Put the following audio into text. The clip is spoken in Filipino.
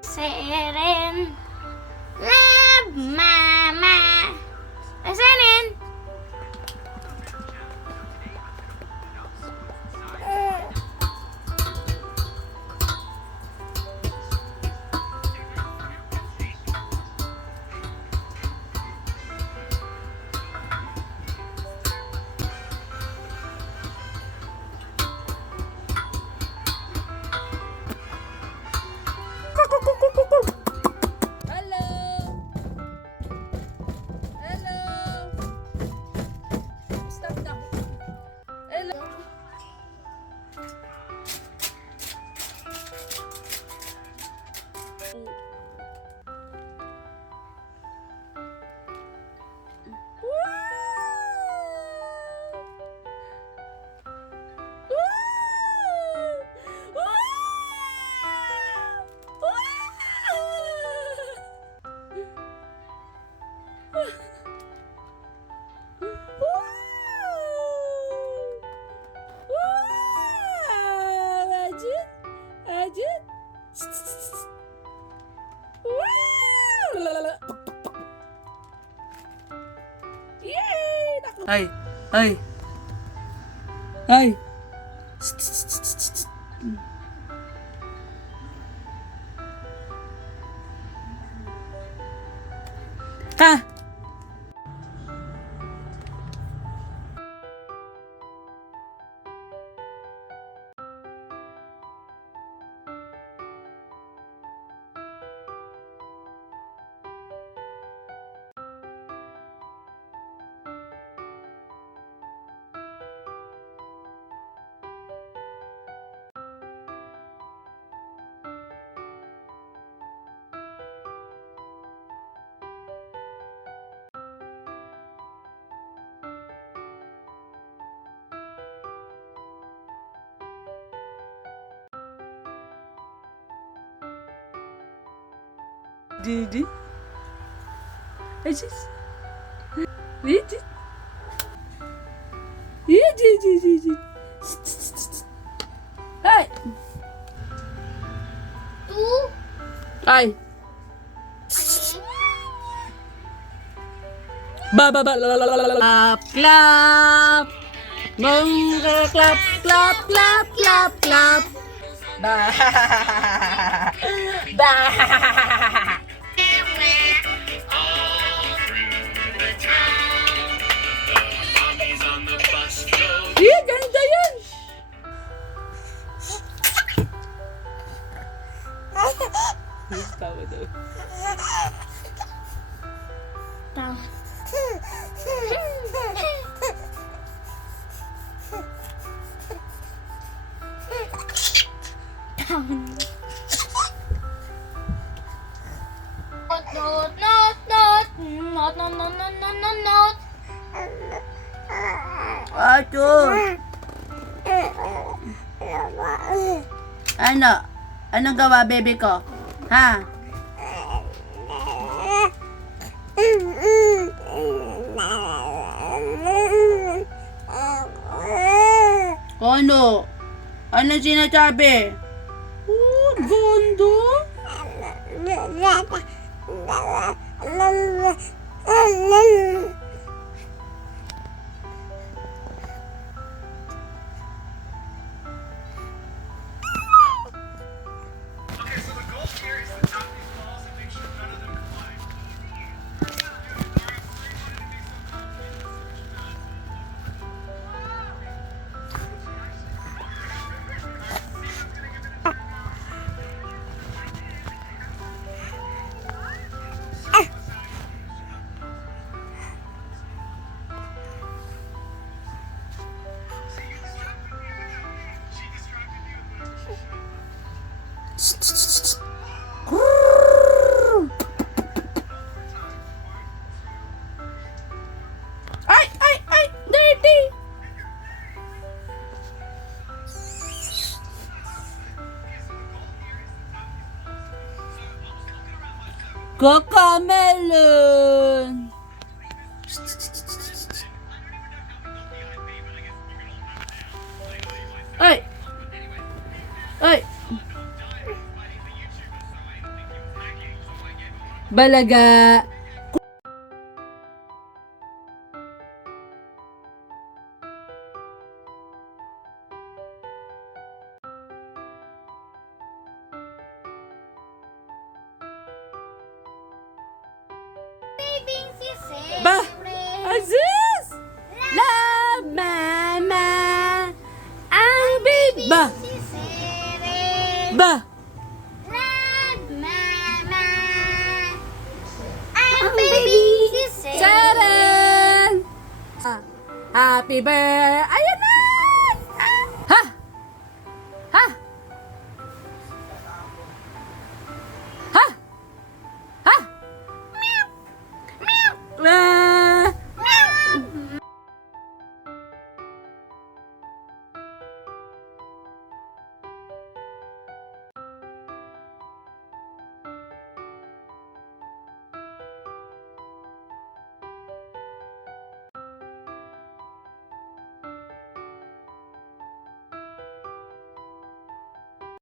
Seren, love mama. Seren. Ay, ay, ay. Ha? Didi. Aziz. Didi. Didi. Hey. Tu. Ay. Ba ba ba la la la la la. Clap clap. Clap clap clap clap clap. Ba. Ba. Ganda yan! Tawa daw. Tawa. Not. Arthur! Ano? Anong gawa, baby ko? Ha? Ano? Anong sinasabi? Oh, gondo? Ay! Dirty! Cocomelon! Ay! Ay! Balaga. Baby si Seren. Ba? Aziz! Love mama. Ang baby. Ba? Si Seren. Ba? Love mama. Ang baby si Seren. Seren! Happy birthday!